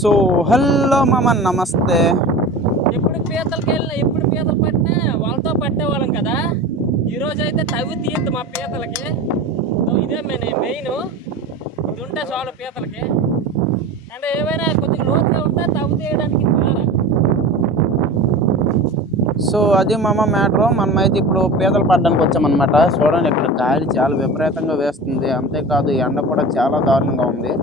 So hello మామ, నమస్తే. ఎప్పుడు పీతలకి వెళ్ళినా ఎప్పుడు పీతలు పట్టినా వాళ్ళతో పట్టేవాళ్ళం కదా. ఈరోజు అయితే తవ్వి తీయద్దు మా పీతలకి. ఇదే మెయిన్ ఇది ఉంటే చాలు పీతలకి. అంటే ఏమైనా కొద్దిగా లోతుగా ఉంటే తవ్వి తీయడానికి ద్వారా. సో అది మామ మ్యాటర్. మనమైతే ఇప్పుడు పీతలు పడడానికి వచ్చామన్నమాట. చూడండి, ఇక్కడ గాలి చాలా విపరీతంగా వేస్తుంది. అంతేకాదు ఎండ కూడా చాలా దారుణంగా ఉంది.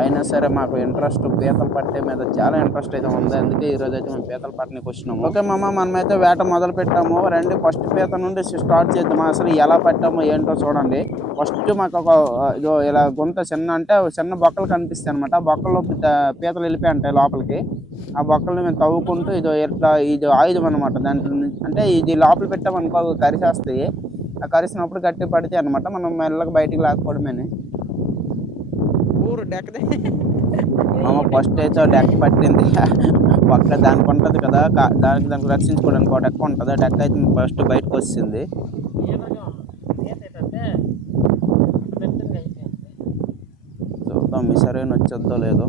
అయినా సరే మాకు ఇంట్రెస్ట్ పీతలు పట్టే మీద చాలా ఇంట్రెస్ట్ అయితే ఉంది. అందుకే ఈ రోజు అయితే మేము పీతలు పట్టడానికి వచ్చినాము. ఓకే మామ, మనమైతే వేట మొదలు పెట్టాము. రండి ఫస్ట్ పీత నుండి స్టార్ట్ చేద్దాం. అసలు ఎలా పట్టామో ఏంటో చూడండి. ఫస్ట్ మాకు ఒక ఇదో ఇలా గుంత చిన్న అంటే చిన్న బొక్కలు కనిపిస్తాయి అనమాట. బొక్కల్లో పీతలు వెళ్ళిపోయి ఉంటాయి లోపలికి. ఆ బొక్కల్ని మేము తవ్వుకుంటూ ఇదో ఇట్లా ఇది ఆయుధం అనమాట. దాంట్లో నుంచి అంటే ఇది లోపల పెట్టామనుకో కరిసేస్తాయి. ఆ కరిసినప్పుడు గట్టి పడితే అనమాట మనం మెల్లగా బయటికి లాక్కోవడమేని. ఊరు డెక్కదే మామ. ఫస్ట్ అయితే డెక్క పట్టింది. పక్క దానికి ఉంటుంది కదా, దానికి రక్షించుకోవడానికి ఒక డెక్క ఉంటుంది. ఆ డెక్క అయితే ఫస్ట్ బయటకు వచ్చింది. చూద్దాం మీ సరైన వచ్చేద్దో లేదో.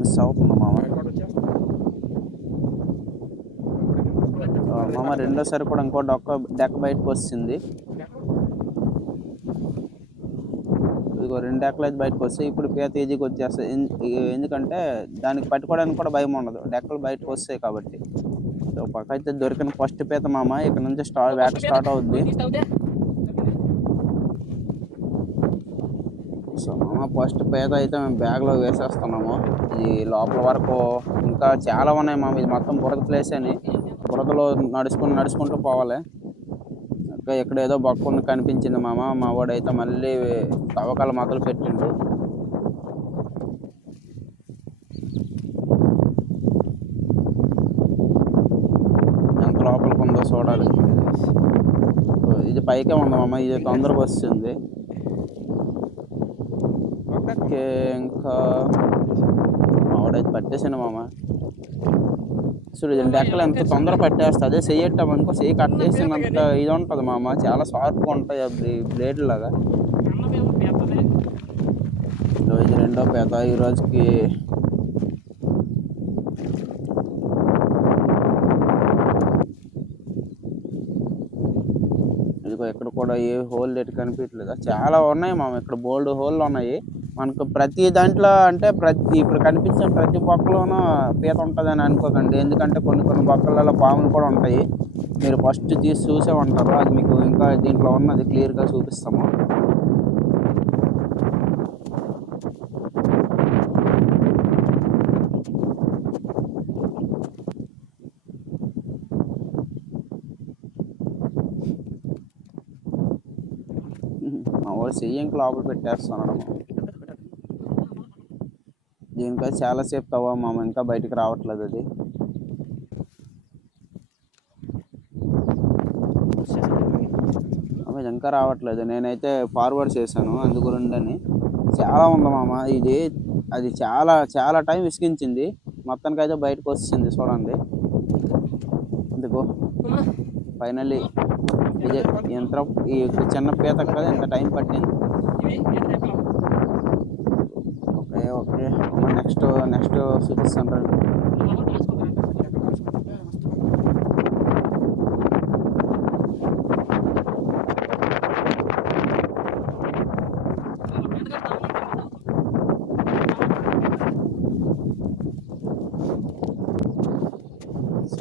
మిస్ అవుతుంది మామ. మామ రెండోసారి కూడా ఇంకో డెక్క బయటకు వచ్చింది. ఇదిగో రెండు డెక్కలు అయితే బయటకు వస్తాయి. ఇప్పుడు పీత ఈజీగా వచ్చేస్తాయి. ఎందుకంటే దానికి పట్టుకోవడానికి కూడా భయం ఉండదు, డెక్కలు బయటకు వస్తాయి కాబట్టి. సో పక్క అయితే దొరికిన ఫస్ట్ పీత మామ. ఇక్కడ నుంచి వేట స్టార్ట్ అవుద్ది. సో మామ ఫస్ట్ పీత అయితే మేము బ్యాగ్లో వేసేస్తున్నాము. ఇది లోపల వరకు ఇంకా చాలా ఉన్నాయి మామ. ఇది మొత్తం బురద ప్లేస్ అని, బురదలో నడుచుకుంటూ పోవాలి. ఇంకా ఇక్కడ ఏదో బొక్క కనిపించింది మామ. మా వాడైతే మళ్ళీ తవ్వకాలు మొదలు పెట్టిండు. ఎంత లోపలికి ఉందో చూడాలి. ఇది పైకే ఉంది మామ. ఇది తొందరగా వస్తుంది. ఓకే, ఇంకా మా వాడైతే పట్టేసాను మామ. చూడు డెక్కలు ఎంత తొందర పట్టేస్తుంది. అదే చెయ్యట్టమనుకో చెయ్యి కట్టేసినంత ఇది ఉంటుంది మామ. చాలా షార్ప్గా ఉంటాయి అవి బ్లేడ్ లాగా. ఇది రెండో పీత ఈ రోజుకి. ఇదిగో ఇక్కడ కూడా ఏ హోల్ ఎటు కనిపించలేదు. చాలా ఉన్నాయి మామ. ఇక్కడ బోల్డ్ హోల్ ఉన్నాయి మనకు. ప్రతి దాంట్లో అంటే ఇప్పుడు కనిపించిన ప్రతి బొక్కలోనూ పీత ఉంటుందని అనుకోకండి. ఎందుకంటే కొన్ని బొక్కలలో పాములు కూడా ఉంటాయి. మీరు ఫస్ట్ చూసే ఉంటారు. అది మీకు ఇంకా దీంట్లో ఉన్నది క్లియర్గా చూపిస్తాము. మా వాడు చెయ్యంకి లోపల పెట్టేస్తున్నాడు. దీనికైతే చాలాసేపు తవ్వా మామ, ఇంకా బయటికి రావట్లేదు అది. అవి ఇంకా రావట్లేదు. నేనైతే ఫార్వర్డ్ చేశాను అందుగురిండని. చాలా ఉంది మామ. అది చాలా చాలా టైం విసిగించింది. మొత్తానికైతే బయటకు వచ్చింది చూడండి. ఎందుకో ఫైనల్లీ ఇదే యంత్రం. ఈ చిన్న పీత కదా ఎంత టైం పట్టింది. ఓకే నెక్స్ట్ చూపిస్తాను రండి.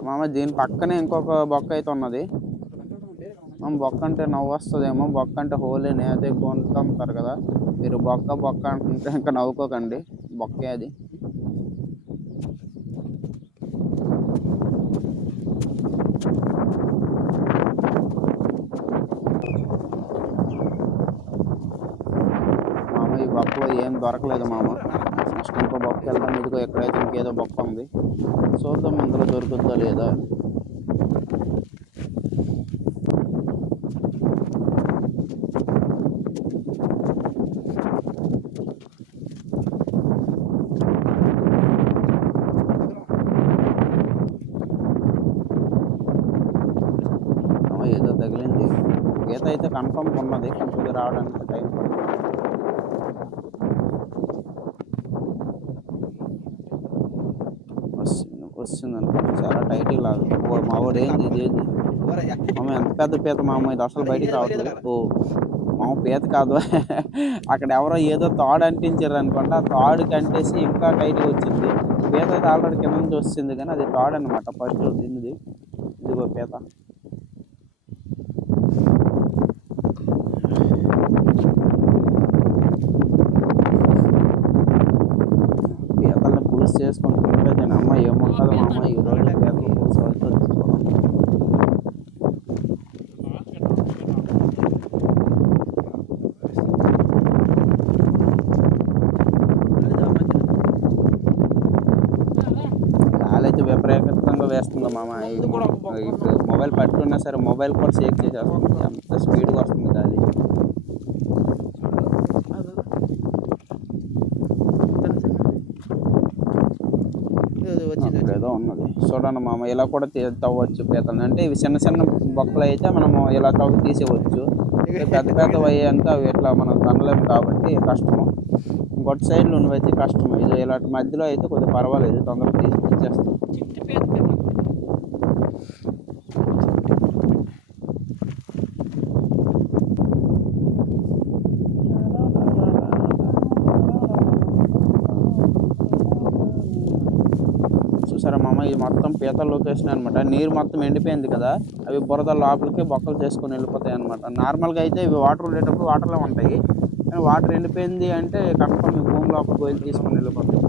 మామ దీని పక్కనే ఇంకొక బొక్క అయితే ఉన్నది. బొక్క అంటే నవ్వు వస్తుందేమో. బొక్క అంటే హోలేనే, అదే గొంతు అమ్ముతారు కదా మీరు. బొక్క అంటుంటే ఇంకా నవ్వుకోకండి, బొక్కే అది. మామ ఈ బొక్కలో ఏం దొరకలేదు మామ. నెక్స్ట్ ఇంకో బొక్క వెళ్దాం. ఇదిగో ఎక్కడైతే ఇంకేదో బొక్క ఉంది, చూద్దాం ఇందులో దొరుకుద్దా లేదా. ఏదో తగిలింది. ఈత అయితే కన్ఫర్మ్గా ఉన్నది, కొంచెం రావడానికి టైం పడుతుంది. వస్తుంది అనుకుంటా. చాలా టైట్ లాగు. మా వాడు ఏంది ఇదేంది మామ, ఎంత పెద్ద పీత మామ, ఇది అసలు బయటికి రావట్లేదు. ఓ మామ, పీత కాదు అక్కడ ఎవరో ఏదో తాడు అంటించారు అనుకుంటా, ఆ తాడుకి అంటేసి ఇంకా టైట్గా వచ్చింది. పీత అయితే ఆల్రెడీ కింద నుంచి వస్తుంది కానీ అది తాడు అనమాట. ఫస్ట్ దీనిది ఇదిగో పీత. పీతల్ని పులుసు చేసుకొని తింటే నేను అమ్మ ఏముంటుంది మా అమ్మ, ఈ రోజు పీతల పులుసు అవుతుంది. గాలైతే విపరీతంగా వేస్తుంది మామ. ఇప్పుడు మొబైల్ పట్టుకున్నా సరే మొబైల్ కూడా షేక్ చేసేస్తుంది, అంత స్పీడ్గా వస్తుంది గాలి. ఏదో ఉన్నది చూడండి మామ, ఇలా కూడా తవ్వచ్చు పీతలు. అంటే ఇవి చిన్న చిన్న బొక్కలు అయితే మనము ఇలా తవ్వి తీసేవచ్చు. పెద్ద పెద్దవి అయ్యాక అవి ఇట్లా మనం తనలేము కాబట్టి కష్టము. ఇంకోటి సైడ్లో ఉన్నవైతే కష్టము. ఇది ఇలాంటి మధ్యలో అయితే కొద్దిగా పర్వాలేదు, తొందరగా తీసుకొచ్చేస్తాం. చూసారా మామ, ఇది మొత్తం పీతల లొకేషన్ అనమాట. నీరు మొత్తం ఎండిపోయింది కదా, అవి బురద లోపలికి బొక్కలు చేసుకొని వెళ్ళిపోతాయి అనమాట. నార్మల్గా అయితే ఇవి వాటర్ ఉండేటప్పుడు వాటర్లో ఉంటాయి, కానీ వాటర్ ఎండిపోయింది అంటే కన్ఫర్మ్ ఈ భూమి లోపలికి వెళ్ళి తీసుకొని వెళ్ళిపోతాయి.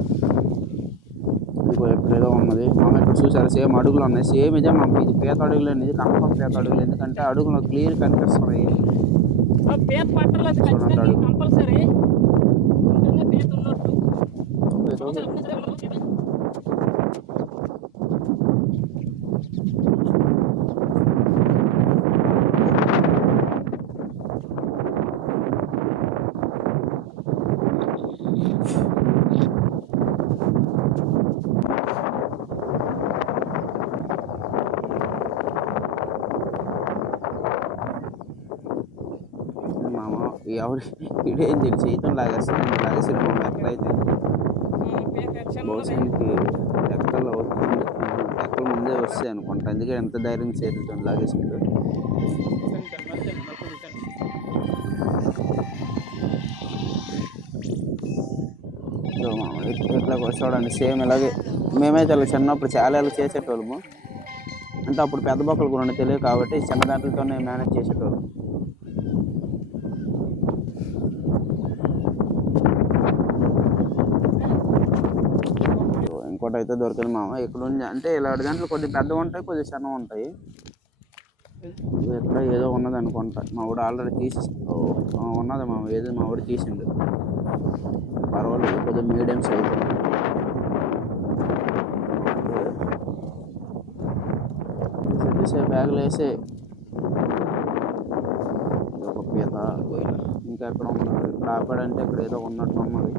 ఇదిగో ఇక్కడ ఏదో ఉన్నది మామ, ఇక్కడ చూసారా సేమ్ అడుగులు ఉన్నాయి. సేమ్ ఇదే మామ, ఇది పీత అడుగులు అనేది కన్ఫర్మ్ పీత అడుగులు, ఎందుకంటే అడుగులు క్లియర్ కనిపిస్తున్నాయి. కంపల్సరీ ఎవరు ఇదేం తెలిసి చేయటం లాగేస్తుంది, లాగేసి ఎట్లయితే భవిష్యానికి ఎక్కలు అవుతుంది. ఎక్కల ముందే వస్తాయి అనుకుంటా, అందుకే ఎంత ధైర్యం చేరుతుంది లాగేసిండు. ఇట్లా చూడండి సేమ్ ఇలాగే మేమైతే అలా చిన్నప్పుడు చాలా ఇలా చేసేటోళ్ళము. అంటే అప్పుడు పెద్ద బొక్కలు కూడా తెలియదు కాబట్టి చిన్న దాంట్లతోనే మేనేజ్ చేసేటోళ్ళం. ఇంకోటి అయితే దొరికింది మామ. ఇక్కడ ఉంది అంటే ఇలాంటి దాంట్లో కొద్దిగా పెద్దగా ఉంటాయి, కొద్దిగా చిన్నగా ఉంటాయి. ఇక్కడ ఏదో ఉన్నది అనుకుంటా, మా వాడు ఆల్రెడీ తీసి ఉన్నది మామ, ఏదో మా వాడు తీసిండు. పర్వాలేదు, కొద్దిగా మీడియం సైజ్. తీసే బ్యాగులు వేసే ఒక పీత ఇంకా ఎక్కడ ఉన్నది. ఇక్కడ ఆపాడంటే ఇక్కడ ఏదో ఉన్నట్టు ఉన్నది.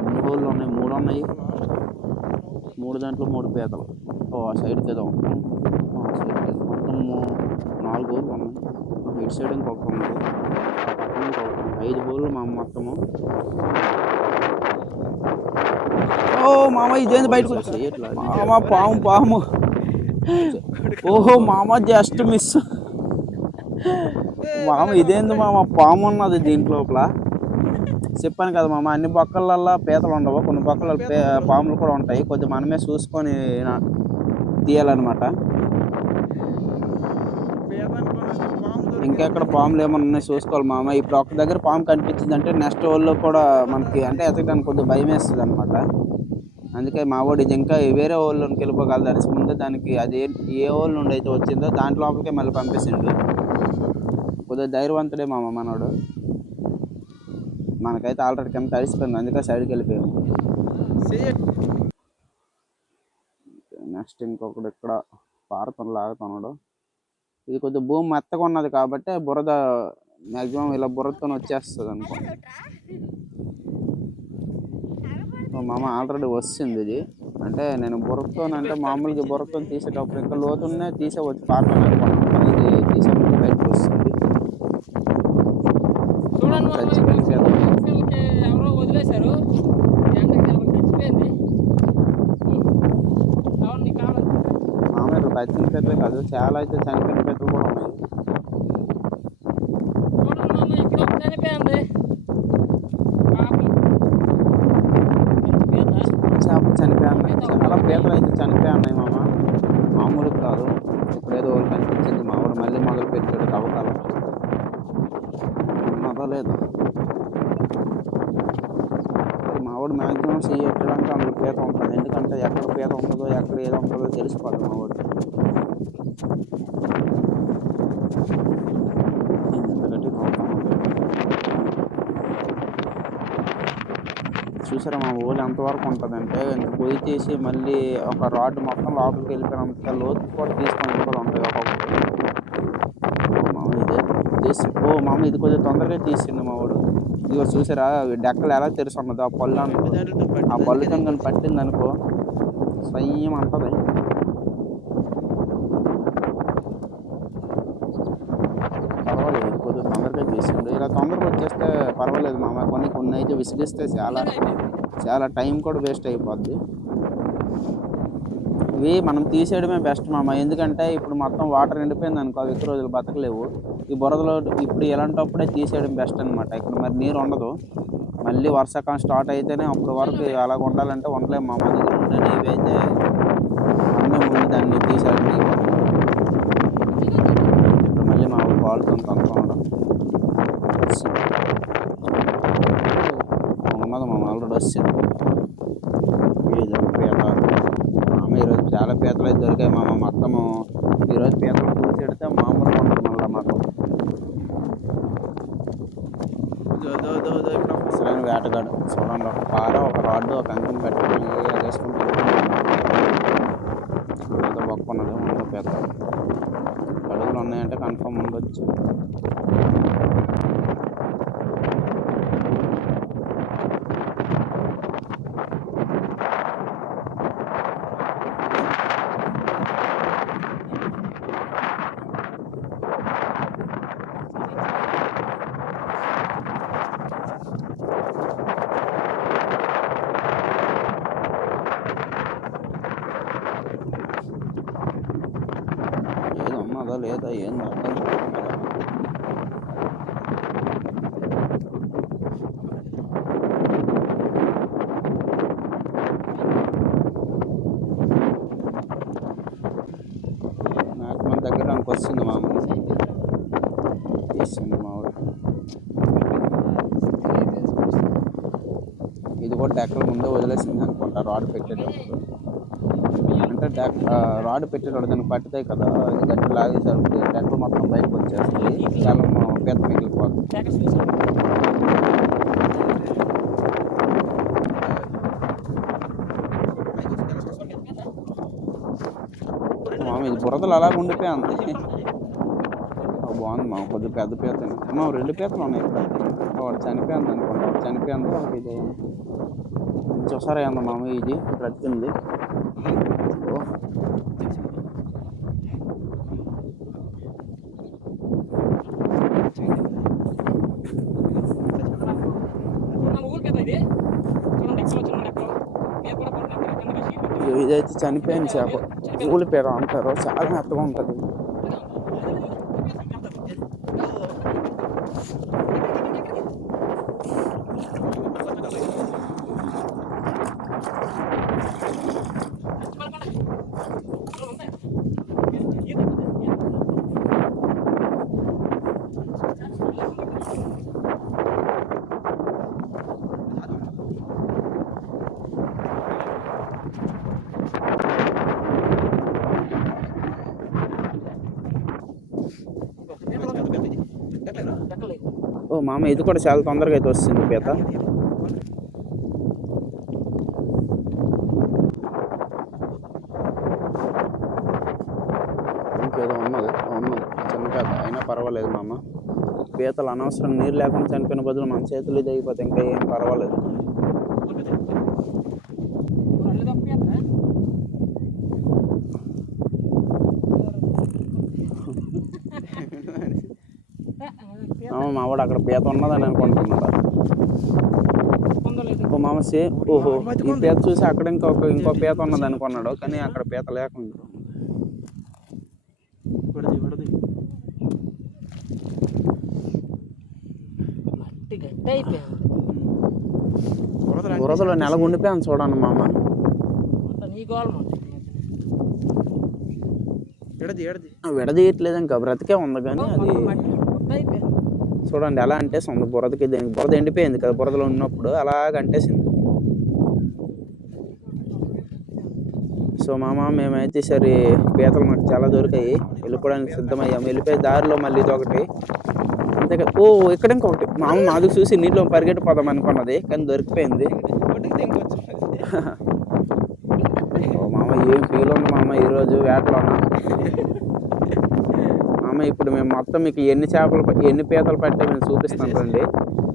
ఎన్ని హోళ్ళు ఉన్నాయి? 3 ఉన్నాయి. 3 దాంట్లో 3 పీతలు. ఆ సైడ్కి ఏదో సైడ్కి మొత్తం 4 హోళ్ళు ఉన్నాయి. ఇటు సైడ్ ఇంకొక ఉన్నది, పక్కన ఇంకొక 5 హోళ్ళు మా మొత్తము. ఓ మామ, ఇదేంది బయటకు వచ్చి మామ, పాము. ఓహో మామ, జస్ట్ మిస్ మామ. ఇదేంది మామ, పాము ఉన్నది దీంట్లోపల. చెప్పాను కదా మామ, అన్ని బొక్కలల్లో పీతలు ఉండవు, కొన్ని బొక్కల పాములు కూడా ఉంటాయి. కొద్దిగా మనమే చూసుకొని తీయాలన్నమాట. ఇంకెక్కడ పాములు ఏమన్నా ఉన్నాయి చూసుకోవాలి మామ. ఇప్పుడు ఒక్క దగ్గర పాము కనిపించింది అంటే నెక్స్ట్ వాళ్ళు కూడా మనకి అంటే ఎతకడానికి కొద్దిగా భయం వేస్తుంది అనమాట. అందుకే మా వాడు ఇది ఇంకా వేరే వాళ్ళకి వెళ్ళిపోగలదు అనేసి ముందే దానికి అది ఏ వాళ్ళ నుండి అయితే వచ్చిందో దాంట్ లోపలికే మళ్ళీ పంపేసిండు. కొద్దిగా ధైర్యవంతుడే మామ మనోడు. మనకైతే ఆల్రెడీ కింద తడిసిపోయింది, అందుకే సైడ్కి వెళ్ళిపోయాము. నెక్స్ట్ ఇంకొకడు ఇక్కడ పారతో లాగుతున్నాడు. ఇది కొద్దిగా భూమి మెత్తగా ఉన్నది కాబట్టి బురద మ్యాక్సిమం ఇలా బురదతో వచ్చేస్తుంది అనుకో. మామ ఆల్రెడీ వస్తుంది ఇది. అంటే నేను బురదతో అంటే మామూలుగా బురదతో తీసేటప్పుడు ఇంకా లోతున్నే తీసేవచ్చు పారతో అనుకున్నాను, ఇది తీసేటప్పుడు బయటకు వస్తుంది. ఎవరో వదిలేశారు, చచ్చిపోయింది. పీతలే కాదు, చాలా అయితే చనిపోయిన పీతలు కూడా ఉన్నాయి. చూడండి మామ, ఇక్కడ ఒకటి చనిపోయింది పాపం. మంచి పీత. చేపలు చనిపోయి ఉన్నాయి, చాలా పీతలు అయితే చనిపోయి ఉన్నాయి మామ, మామూలుగా కాదు. ఇప్పుడు ఏదో ఒకటి కనిపించింది, మా వాడు మళ్ళీ మొదలు పెట్టాడు తవ్వకాలు. ఉన్నదో లేదు, మా వాడు మ్యాక్సిమం చెయ్యి ఎక్కడానికి అందులో పీత ఉంటుంది. ఎందుకంటే ఎక్కడ పీత ఉంటుందో ఎక్కడ ఏదో ఉంటుందో తెలిసిపోతుంది మా వాడు. చూసారా మా ఊళ్ళో ఎంతవరకు ఉంటుందంటే, ఇంత పొయ్యి తీసి మళ్ళీ ఒక రాడ్ మొత్తం లోపలికి వెళ్ళిపోయినంత లోతు కూడా తీసుకొని కూడా ఉంటాయి ఒక్కొక్కటి. మామ ఇదే తీసి మామ ఇది కొద్దిగా తొందరగా తీసిండు మా వాడు. ఇదిగో చూసారా డెక్కలు ఎలా తెరిచి ఉన్నది, ఆ పళ్ళు ఆ పళ్ళుతో కానీ పట్టింది అనుకో సయ్యం అంటది. పర్వాలేదు, కొద్దిగా తొందరగా తీసిండు. ఇలా తొందరగా వచ్చేస్తే పర్వాలేదు మామ. కొన్ని అయితే విసిగిస్తే చాలా టైం కూడా వేస్ట్ అయిపోద్ది. ఇవి మనం తీసేయడమే బెస్ట్ మామ. ఎందుకంటే ఇప్పుడు మొత్తం వాటర్ ఎండిపోయింది అనుకో, అవి ఎక్కువ రోజులు బతకలేవు. ఈ బురదలో ఇప్పుడు ఇలాంటప్పుడే తీసేయడం బెస్ట్ అనమాట. ఇక్కడ మరి నీరు ఉండదు, మళ్ళీ వర్షాకాలం స్టార్ట్ అయితేనే అప్పుడు వరకు అలాగ ఉండాలంటే ఉండలేము మామ. దగ్గర ఇవి అయితే మనమే ముందు దాన్ని తీసేయడం అయిపోతుంది. ఇప్పుడు మళ్ళీ మా కాలుతో అనుకోవడం ఉన్నది మామ, ఆల్రెడీ వచ్చింది. పీత మామ ఈరోజు చాలా పీతలు అయితే దొరికాయి మామ. మొత్తము ఈరోజు పీతలు పూసేడితే మామూలుగా ఉంటుంది మళ్ళీ మాకు. అసలైన వేటగాడు చూడండి, ఒక పార ఒక రాడ్డు ఒక అంకం పెట్టుకుని వేసుకుంటూ ఏదో ఒక్కున్నది ఇంకో పీత. అడుగులు ఉన్నాయంటే కన్ఫర్మ్ ఉండొచ్చు. ఏదో ఉన్నదా లేదా ఏందో అర్థం కాదు. నాకు మన దగ్గర నాకు వచ్చింది మామ, తీసింది మావాడు. ఇది కూడా డెక్కల ముందే వదిలేసింది అనుకుంటా రాడ్ పెట్టేటప్పుడు. అంటే రాడ్ పెట్టేటప్పుడు దాన్ని పట్టుతాయి కదా, అది గట్టి లాగేసరికి డెక్కలు మొత్తం బయటకు వచ్చేస్తాయి, చాలా పీత మిగిలిపోతుంది. మామ ఇది బురదలు అలాగ ఉండిపోయింది. బాగుంది మామ, కొద్దిగా పెద్ద పీత. మా 2 పీతలు ఉన్నాయి ఇక్కడ. ఒకటి చనిపోయింది అనుకోండి, ఒకటి చనిపోయింది, ఒకటి ఇది చూసారా ఏందో మామ ఇది బ్రతికింది. ఇదైతే చనిపోయిన చేప, ఊలిపేర అంటారు, చాలా మెత్తగా ఉంటుంది. ఓ మామ ఇది కూడా చాలా తొందరగా అయితే వస్తుంది పీత. ఇంకేదో ఉన్నది చిన్న పీత అయినా పర్వాలేదు మామ. పీతలు అనవసరం నీరు లేకుండా చనిపోయిన బదులు మన చేతులు ఇది అయిపోతే ఇంకా ఏం పర్వాలేదు. మా వాడు అక్కడ పీత ఉన్నదని అనుకుంటున్నాడు. మామ ఓహో ఈ పీత చూసి అక్కడ ఇంకో పీత ఉన్నది అనుకున్నాడు, కానీ అక్కడ పీత లేకుండా. అయిపోయింది. బురదలో నెల ఉండిపోయాను చూడండి మామ. నీ గోళం విడదీయట్లేదు, ఇంకా బ్రతికే ఉంది కానీ అది అయిపోయింది. చూడండి ఎలా అంటేసింది బురదకి. దీనికి బురద ఎండిపోయింది కదా బురదలో ఉన్నప్పుడు, అలాగ అంటేసింది. సో మామ మేమైతే సరే పీతలు మాకు చాలా దొరికాయి, వెళ్ళిపోవడానికి సిద్ధమయ్యాము. వెళ్ళిపోయే దారిలో మళ్ళీ ఇదొకటి అంతే. ఓ ఇక్కడ ఇంకొకటి మామ మాది చూసి నీటిలో పరిగెట్టిపోదాం అనుకున్నది కానీ దొరికిపోయింది. ఓ మామ ఏం ఫీల్ ఉంది మామ ఈరోజు వేటలోన. మామ ఇప్పుడు మేము మొత్తం మీకు ఎన్ని పీతలు పట్టే మేము చూపిస్తాను రండి.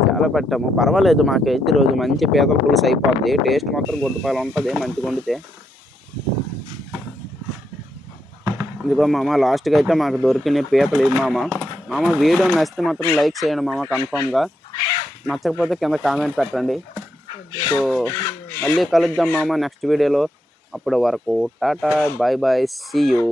చాలా పట్టాము, పర్వాలేదు మాకైతే ఈరోజు మంచి పీతల పులుసు అయిపోద్ది. టేస్ట్ మాత్రం గుడ్డపాలు ఉంటుంది మంచిగా వండితే. ఇదిగో మామ లాస్ట్గా అయితే మాకు దొరికిన పీతలు ఇవి మామ. వీడియో నచ్చితే మాత్రం లైక్ చేయండి మామ కన్ఫామ్గా. నచ్చకపోతే కింద కామెంట్ పెట్టండి. సో మళ్ళీ కలుద్దాం మామ నెక్స్ట్ వీడియోలో. అప్పటి వరకు tata bye bye, see you.